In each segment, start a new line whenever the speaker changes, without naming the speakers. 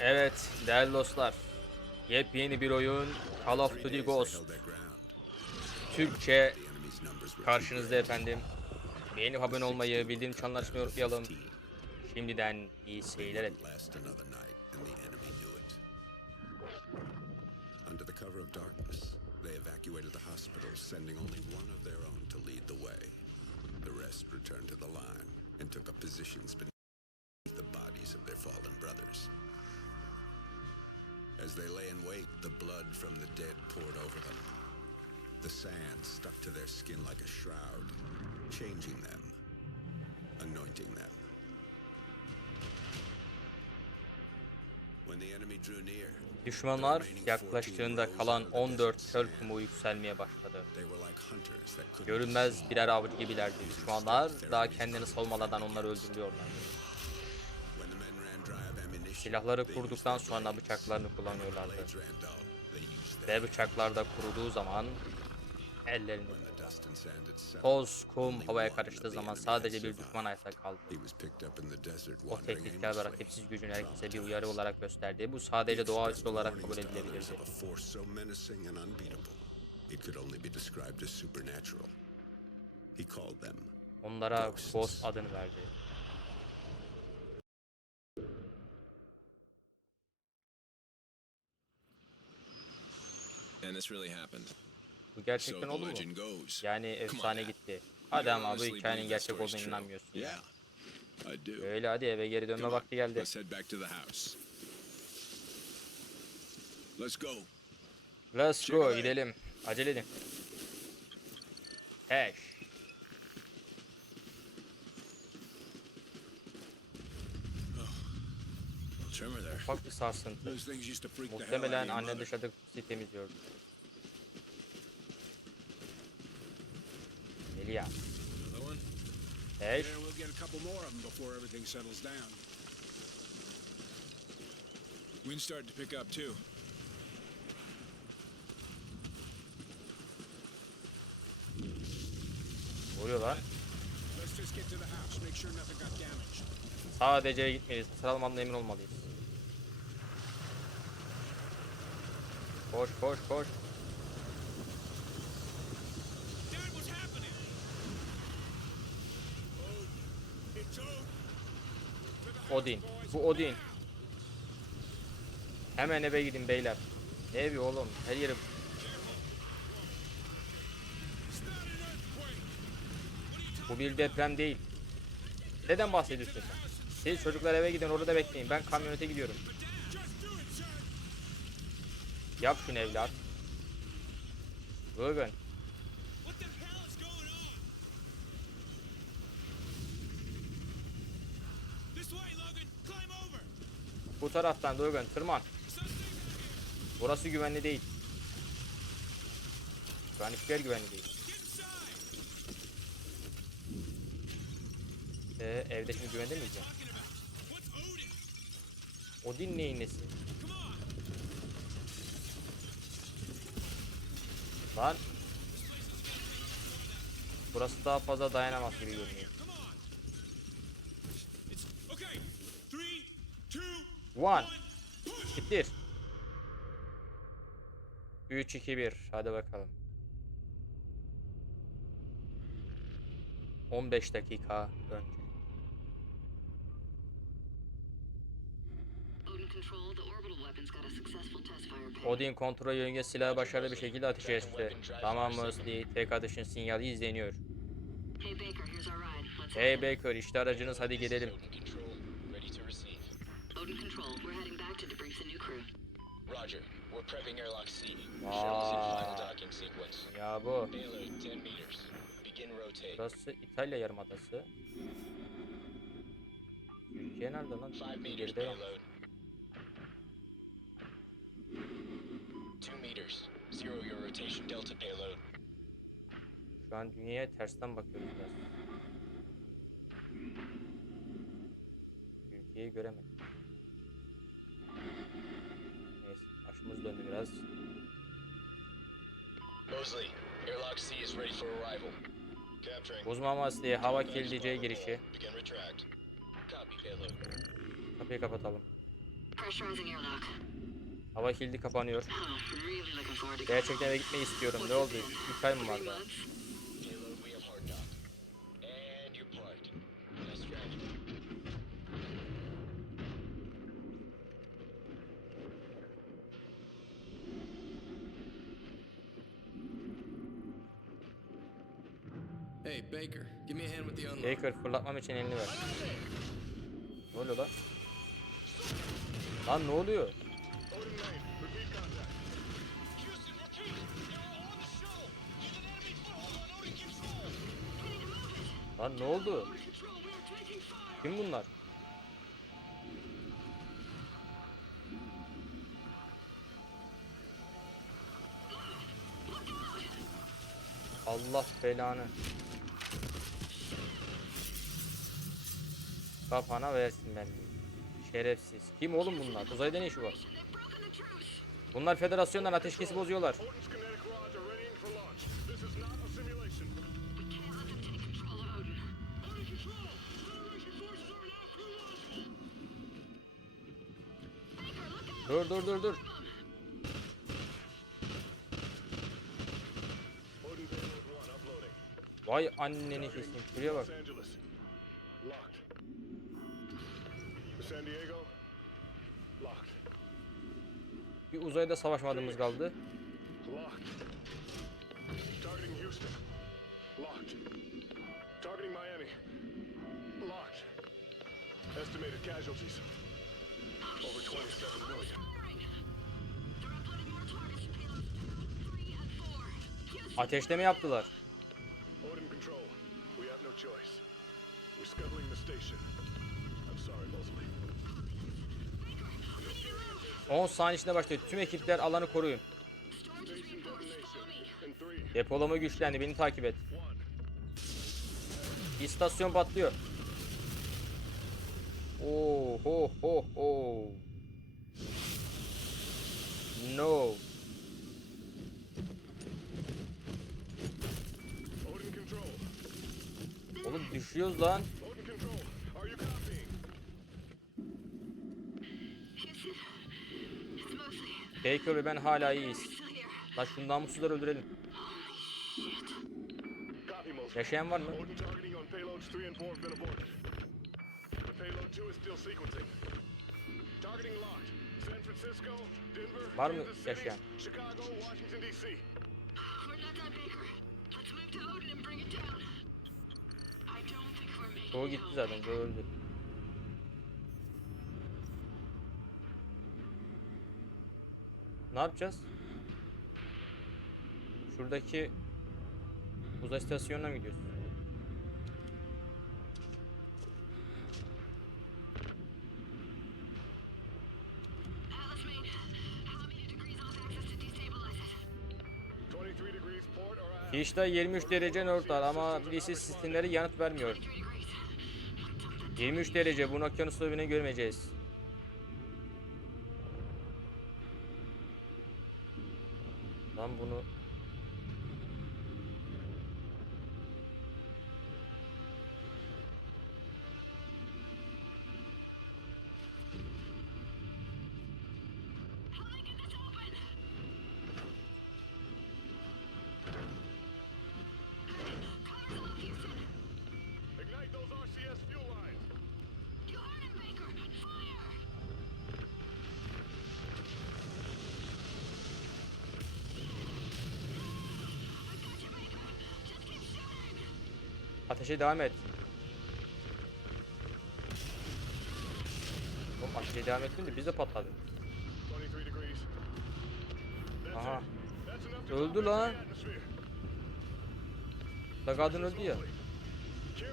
Evet değerli dostlar. Yepyeni bir oyun Call of Duty Ghost. Türkçe karşınızda efendim. Beğenip abone olmayı, bildirim çanını açmayı unutmayalım. Şimdiden iyi seyirler.
İt. Under the cover of darkness, they evacuated the hospital, sending only one of their own to lead the way. The rest returned to the line and took up positions beneath the bodies of their fallen brothers. As they lay in wait, the blood from the dead poured over them. The sand stuck to their skin like a shroud, changing them, anointing them. When the enemy drew near,
Düşmanlar yaklaştığında kalan 14 köl kumu yükselmeye başladı. Görünmez birer avcı gibilerdi. Düşmanlar daha kendini savunmadan onları öldürüyorlardı. Silahları kurduktan sonra bıçaklarını kullanıyorlardı. Ve bıçaklar da kuruduğu zaman ellerini toz, kum havaya karıştığı zaman sadece bir düşman hayatta kaldı. O tehditkar ve rakipsiz gücün herkese bir uyarı olarak gösterdi. Bu sadece doğaüstü olarak kabul edilebilirdi.
of a force so menacing and unbeatable, it could only be described as supernatural. He called them
Onlara Ghost adını verdi.
And this really happened.
Bu gerçekten oldu mu? Yani efsane gitti. Hadi ama bu hikayenin gerçek
true?
inanmıyorsun ya. Öyle hadi eve geri dönme vakti geldi.
Let's go.
Let's go gidelim. Acele edin.
Trimmer there.
Ufak bir sarsıntı. Muhtemelen anne dışarıda pisliği temizliyordu.
Settles down.
Wind's starting to pick up too.
Vuruyor lan. Sadece gitmeliyiz. Hasar almandan emin olmalıyız. Koş koş koş.
Dad, what's happening? It's over.
Odin. Bu Odin. Hemen eve gidin beyler. Evi oğlum? Her yeri... Bu bir deprem değil. Neden bahsediyorsun sen? Siz çocuklar eve gidin orada bekleyin. Ben kamyonete gidiyorum. Yap şunu evlat. Logan.
What the hell is going on? This way, Logan. Climb over.
Bu taraftan Logan tırman. Burası güvenli değil. An hiçbir güvenli değil. Ee, evde şimdi güvende.
What's Odin?
Neyin nesi? Lan. Burası daha fazla dayanamaz gibi görünüyor.
Come on. It's okay. Three, two,
One. Bitir. 3 2 1. Hadi bakalım. 15 dakika önce.
Odin Control, the orbital weapons got a successful test fire payload.
Odin kontrol yörünge silahı başarılı bir şekilde ateş etti. Tamam Mosley, tek atışın sinyali izleniyor.
Hey Baker, here's our ride. Let's
Hey
head.
Baker, işte aracınız hadi gidelim.
Roger. We're prepping airlock C.
Wow.
Shuttle in final docking sequence.
Ya bu.
Payload 10 meters. Begin rotate.
Burası İtalya Yarımadası. Nerede lan?
5 meters payload. 2 meters. Zero your rotation delta payload.
Şu an dünyaya tersten bakıyoruz biraz. Türkiye'yi göremedim. Başımız döndü biraz.
Mosley, airlock C is ready for arrival. Capturing.
Uzman Masli'ye hava kilidiciye girişi.
Begin retract. Copy, payload.
Kapıyı kapatalım.
Pressurizing airlock.
Hava kilidi kapanıyor.
Oh, really looking forward to
Gerçekten eve gitmeyi istiyorum. Ne oldu? 3 ay mı var daha?
Hey, Baker, give me a hand with the unlock.
Baker fırlatmam için elini ver. Ne oluyor lan? Lan ne oluyor? Lan ne oldu? Kim bunlar? Allah belanı. Kafana versin ben. Şerefsiz. Kim oğlum bunlar? Uzayda ne işi var? Bunlar federasyondan ateşkesi bozuyorlar.
Odin's kinetic rods are readying for launch. This is
Bir uzayda savaşmadığımız kaldı.
Estimated casualties. Over 27 million.
They're uploading more targets to payloads two, three, and four. Houston,
Ateşleme yaptılar.
Odin. We have no choice. We're scuttling the station. I'm sorry, Mosley.
10 saniye içinde başlıyor. Tüm ekipler alanı koruyun. Depolama güçlendi. Beni takip et. İstasyon patlıyor. Oo ho ho ho. No. Oğlum düşüyoruz lan.
Odin control. Are you copying?
Houston, it's Mosley.
Baker ve ben hala iyiyiz. Lan şu namussuzları öldürelim. Yaşayan var mı?
Odin targeting on payloads 3 and 4 have
Ne yapacağız? Şuradaki uzay istasyonuna mı gidiyoruz?
İt?
23 degrees port or aft.
Kişide 23 derece var ama birisi sistemleri yanıt vermiyor.
23 degrees.
23 derece. Bunu okyanusla bile görmeyeceğiz.
Those RCS fuel lines.
You heard him, Baker. Fire!
Ateşe devam et. Oğlum ateşe devam ettin de biz de patladık.
23 degrees. That's
Aha. Öldü lan. Da kadın öldü ya.
Kira.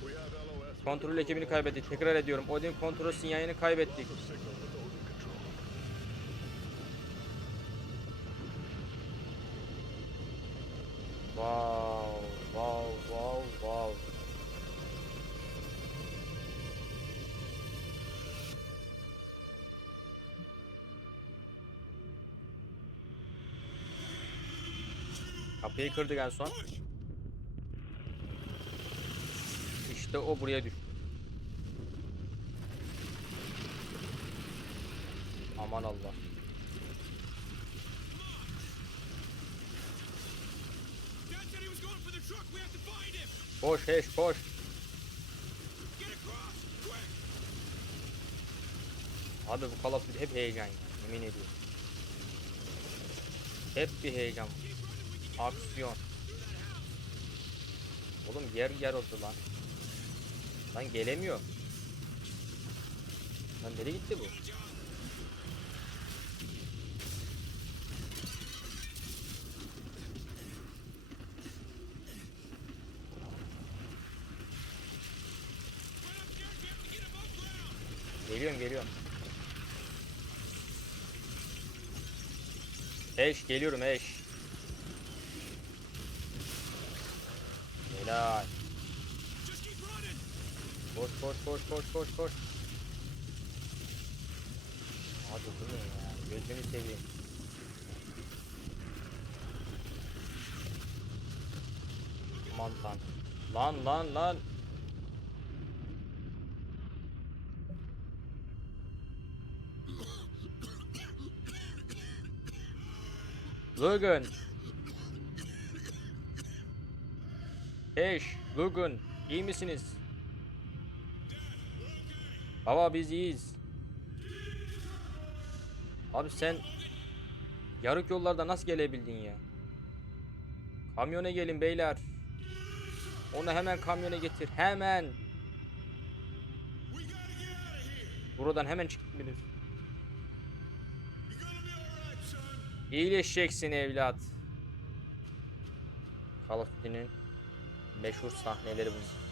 We have LOS.
Kontrol ekibini kaybettik. Tekrar ediyorum. Odin kontrol sinyalini kaybettik. Wow, wow, wow, wow. Kapıyı kırdık en son. İşte o buraya düştü. Aman Allah. Koş eş koş. Abi bu Call of Duty hep heyecan ya. Yemin ediyorum. Hep bir heyecan. Aksiyon. Oğlum yer yer oldu lan. Lan gelemiyor. Lan nereye gitti bu? Geliyorum geliyorum. Eş geliyorum eş. Helal. Koş koş koş koş koş koş. Abi bu ya? Gözünü seveyim. Aman tan. Lan lan lan. Logan. Eş, Logan, iyi misiniz? Baba biz iyiyiz. Abi sen yarık yollarda nasıl gelebildin ya? Kamyona gelin beyler. Onu hemen kamyona getir. Hemen. Buradan hemen çıkabilir. İyileşeceksin evlat. Call meşhur sahneleri bunlar.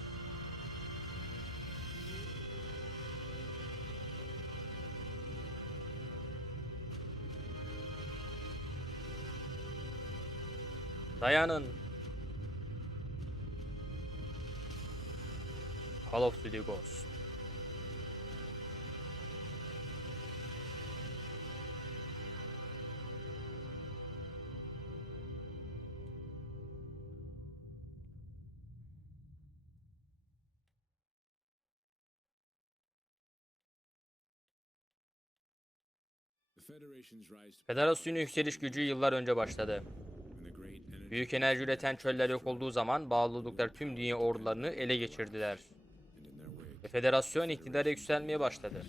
Dayanın. Call of Duty Ghost. Federasyonun yükseliş gücü yıllar önce başladı.
and the great energy
Büyük enerji üreten çöller yok olduğu zaman bağlı oldukları tüm dünya ordularını ele geçirdiler. Ve federasyon iktidara yükselmeye başladı.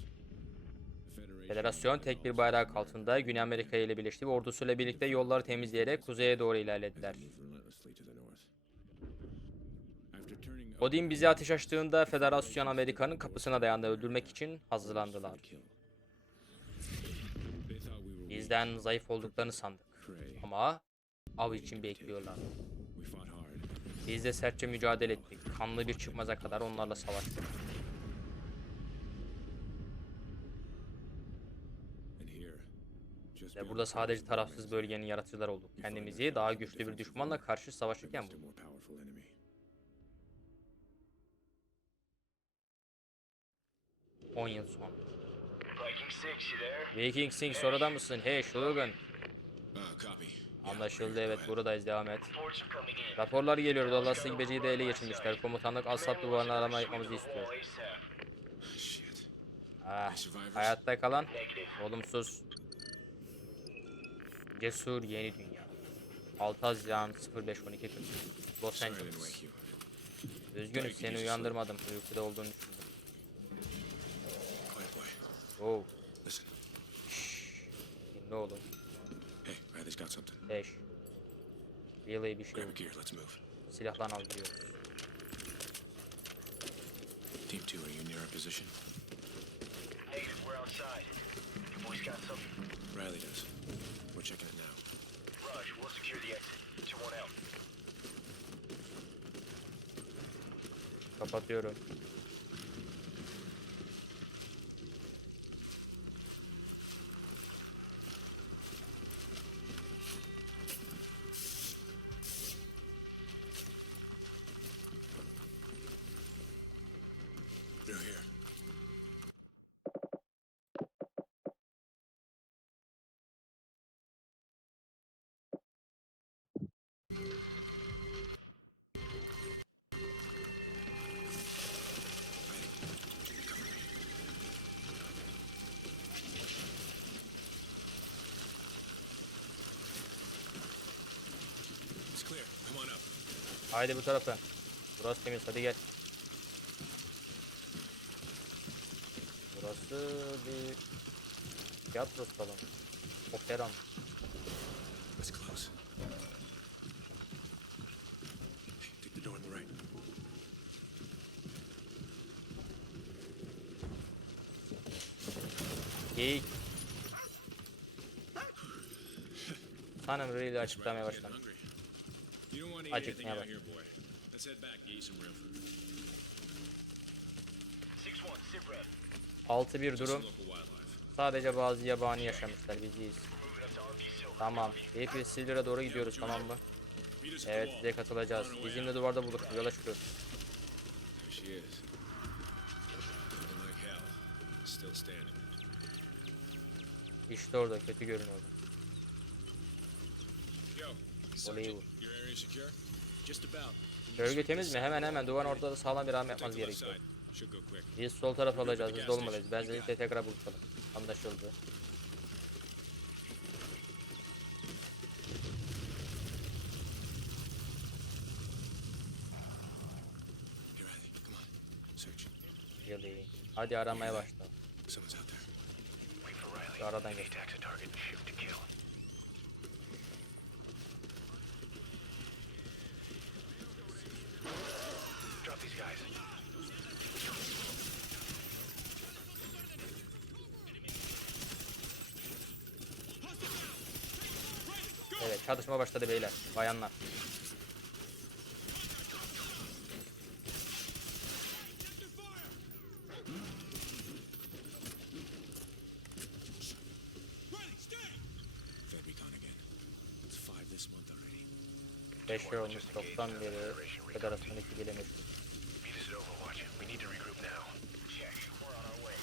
Federasyon tek bir bayrak altında Güney Amerika ile birleşti ve ordusuyla birlikte yolları temizleyerek kuzeye doğru ilerlediler. Odin bizi ateş açtığında Federasyon Amerika'nın kapısına dayandı öldürmek için hazırlandılar. Bizden zayıf olduklarını sandık. Ama av için bekliyorlar. Biz de sertçe mücadele ettik. Kanlı bir çıkmaza kadar onlarla savaştık. Ve burada sadece tarafsız bölgenin yaratıcıları olduk. Kendimizi daha güçlü bir düşmanla karşı savaşırken bulduk. 10 yıl sonra.
Viking 6, you there?
Viking Sing sonradan mısın? Hey Shogun.
Uh, copy.
Anlaşıldı evet buradayız devam et. Raporlar geliyor Dallas'ı gibeciyi de ele geçirmişler. Komutanlık Asap duvarını arama yapmamızı istiyor. Ah, hayatta kalan olumsuz. Cesur yeni dünya. 6 Haziran 0512 40. Los Angeles. Üzgünüm seni uyandırmadım. Uykuda olduğunu düşündüm. Oh,
Listen.
dinle oğlum.
Riley's got something.
5. Relay bir şey
Grab a gear. Let's move.
Silahlan al gidiyoruz.
Team two, are you near our position?
Negative, we're outside. Your boys got something?
Riley does. We're checking it now.
Rush, we'll secure the exit. 2-1 out.
Kapatıyorum. Haydi bu tarafa. Burası temiz hadi gel. Burası bir tiyatro salonu. Opera mı?
Let's close. Take the door on the right.
Geyik. Sanırım
That's
açıklamaya
right,
Acıkmaya
out
bak.
here, boy. Let's head back, get you some real food.
6-1, sit rep.
6-1
Just
durum. Sadece bazı yabani yaşamışlar
Silver.
Tamam. Hepimiz Silver'a doğru gidiyoruz tamam mı? Evet size katılacağız.
Out.
duvarda bulduk. Yola çıkıyoruz. İşte orada kötü görünüyordu. Olayı bu. Bölge temiz mi? Hemen hemen duvarın ortada sağlam bir rahmet
Take
yapmanız gerekiyor. Biz sol taraf alacağız. Hızlı olmalıyız. Benzinlikle tekrar buluşalım. Anlaşıldı. Hadi aramaya başla. Şu aradan geç.
Attack the target. Shoot to kill. Drop these guys.
Evet çatışma başladı beyler. Bayanlar.
Fed recon again. It's five this month already.
5 şey olmuş. 90 biri federasyondaki bilemedim.
Meet us at Overwatch. We need to regroup now. Check. We're on our way.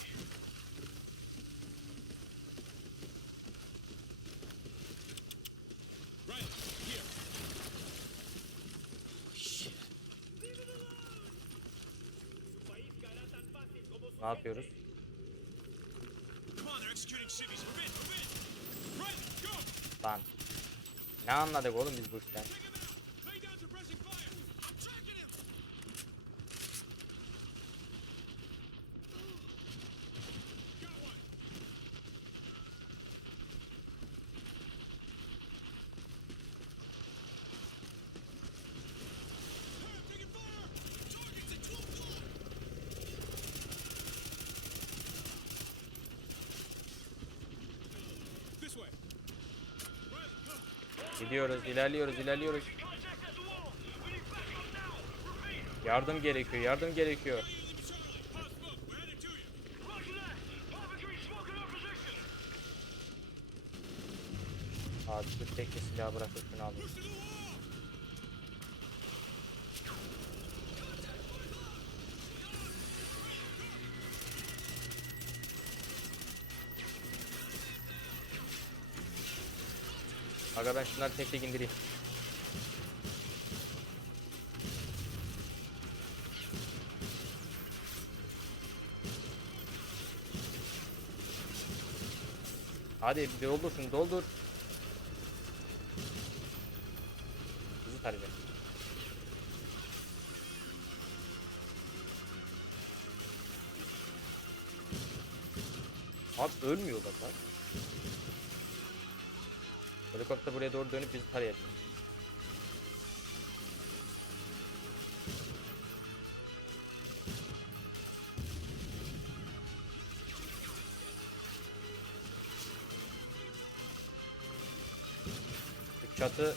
Riley, here.
Ne yapıyoruz?
Come on, they're executing civvies. Move in, move in. Riley, go!
Lan. Ne anladık oğlum biz bu işten?
Take him out. Lay down suppressing fire. I'm tracking him. Got one. Hey, I'm taking fire. Target's at 12 o'clock. This way. Riley, come.
Gidiyoruz, ilerliyoruz, ilerliyoruz. Yardım gerekiyor, yardım gerekiyor.
Hot smoke. We're headed to you.
Aga ben şunları tek tek indireyim. Hadi doldur şunu doldur. Bizi tarayacak. Abi ölmüyorlar lan. Helikopter buraya doğru dönüp bizi tarayacak. Çatı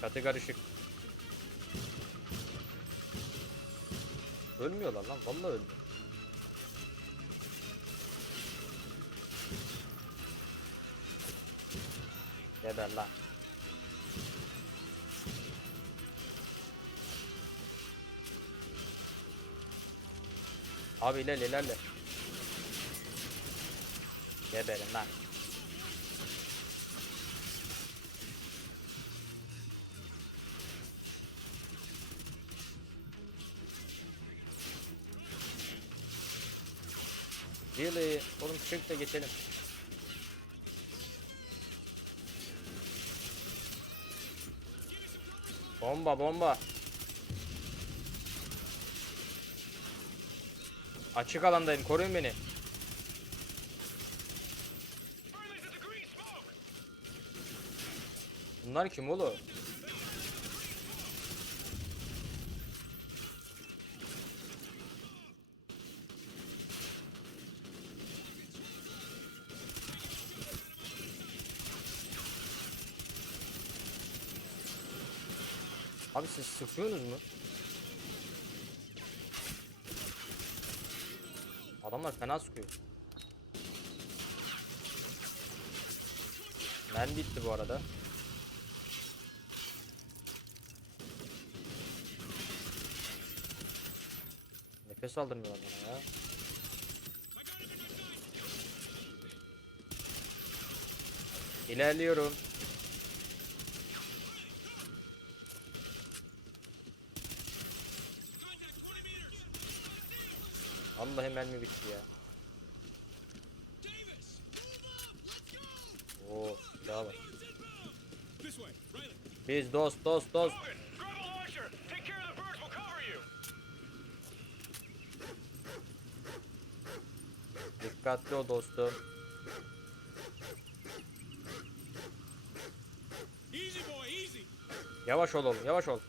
Çatı karışık. Ölmüyorlar lan vallahi ölmüyor. Geber lan. Abi ilerle ilerle. Geberin lan. Really? Oğlum çık da geçelim. Bomba bomba. Açık alandayım koruyun beni. Bunlar kim oğlum? Abi siz sıkıyorsunuz mu? Adamlar fena sıkıyor. Ben bitti bu arada. Nefes aldırmıyorlar bana ya. İlerliyorum. Vallahi mermi bitti ya. Oo,
way, Riley.
Biz dost dost dost. Dikkatli ol dostum. Yavaş ol oğlum yavaş ol.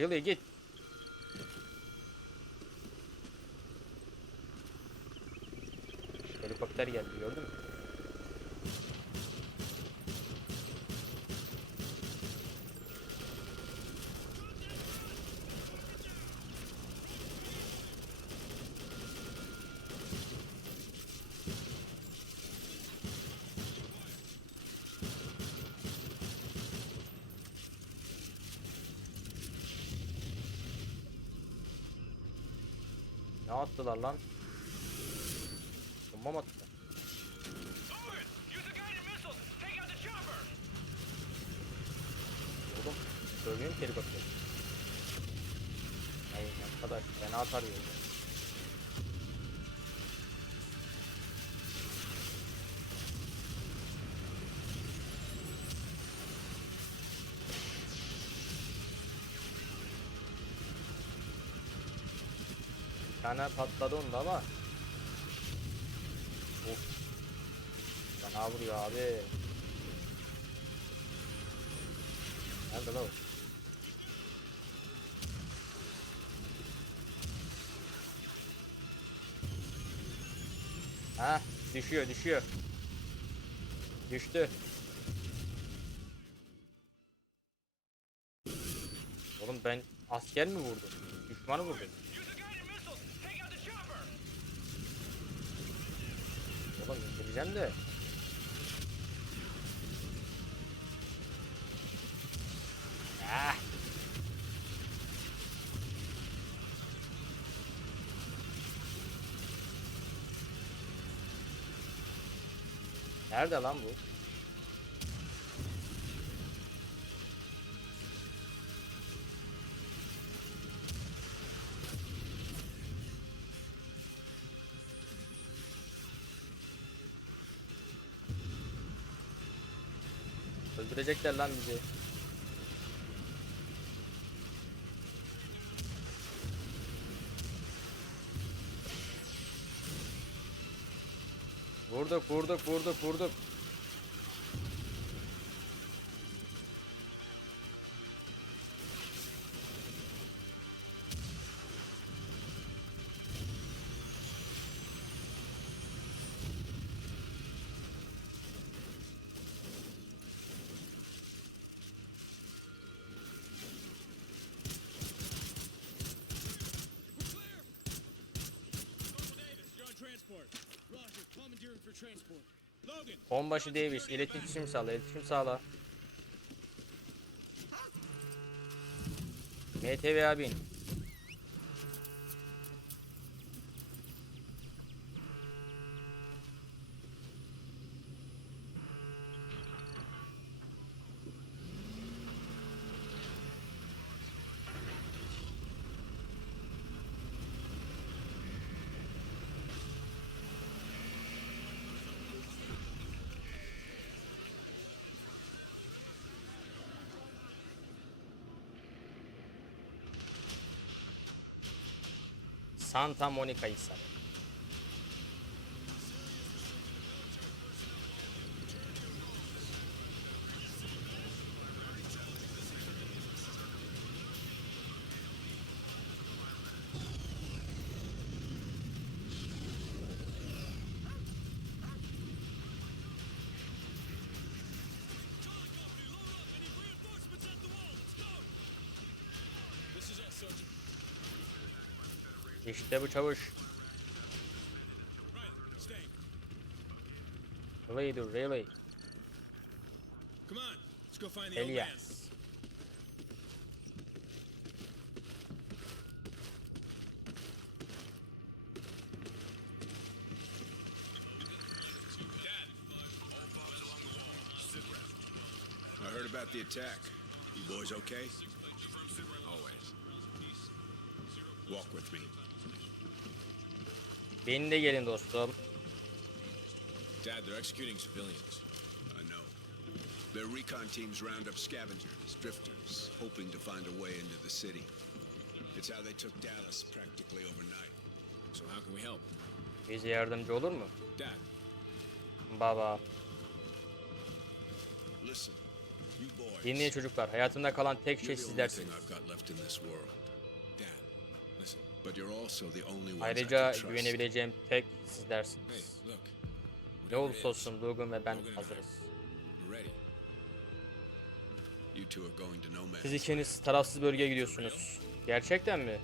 Riley,
git. Helikopter geldi gördün mü? Ne attılar lan? Bomba mı attılar?
Logan, use the guided missiles! Take out the chopper!
Oğlum söylüyorum ki helikopter. Hayır arkadaş fena atar ya. Bir tane patladı onda ama. Of. Fena vuruyor abi. Nerede lan o? Düşüyor, düşüyor. Düştü. Oğlum ben asker mi vurdum? Düşmanı vurdum. Oğlum indireceğim de. Ah. Nerede lan bu? Öldürecekler lan bizi. Vurduk vurduk vurduk vurduk. Onbaşı Davis iletişim sağla iletişim sağla. MTV サンタモニカ一茶で çavuş. Really do really.
Come on, let's go find the old man.
Elias.
I heard about the attack. You boys okay? Always. Walk with me.
Beni de gelin dostum.
Dad, they're executing civilians.
I know. Their recon teams round up scavengers, drifters, hoping to find a way into the city. It's how they took Dallas practically overnight.
So how can we help?
Bize yardımcı olur mu?
Dad,
Baba.
Listen.
Dinleyin çocuklar. Hayatımda kalan tek şey sizlersiniz. Ayrıca güvenebileceğim tek
Hey,
sizlersiniz.
look.
Ne olursa olsun Logan ve ben hazırız.
We're ready.
You two are going to no man's
Siz ikiniz tarafsız bölgeye gidiyorsunuz. Gerçekten mi?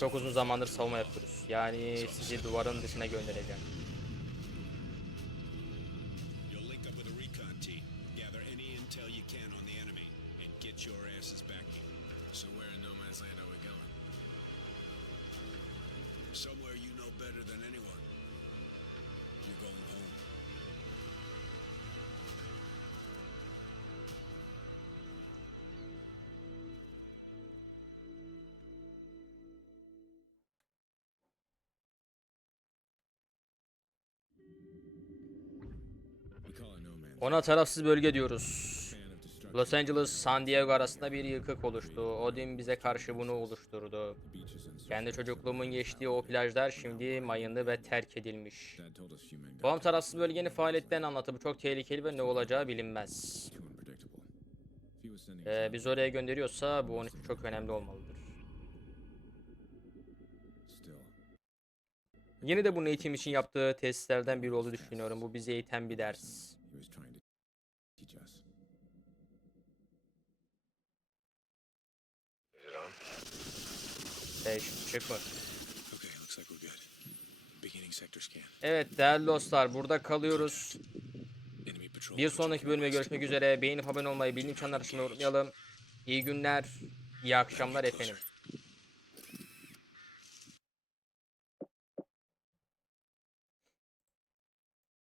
Çok uzun zamandır savunma yapıyoruz. Yani sizi duvarın dışına göndereceğim. Ona tarafsız bölge diyoruz. Los Angeles, San Diego arasında bir yıkık oluştu. Odin bize karşı bunu oluşturdu. Kendi çocukluğumun geçtiği o plajlar şimdi mayınlı ve terk edilmiş. Babam tarafsız bölgenin faaliyetlerini anlattı. Bu çok tehlikeli ve ne olacağı bilinmez. Ee, biz oraya gönderiyorsa bu onun için çok önemli olmalıdır. Yine de bunun eğitim için yaptığı testlerden biri olduğu düşünüyorum. Bu bizi eğiten bir ders.
Scan.
Evet değerli dostlar burada kalıyoruz. Bir sonraki bölüme görüşmek üzere. Beğenip abone olmayı, bildirim çanları unutmayalım. İyi günler, iyi akşamlar efendim.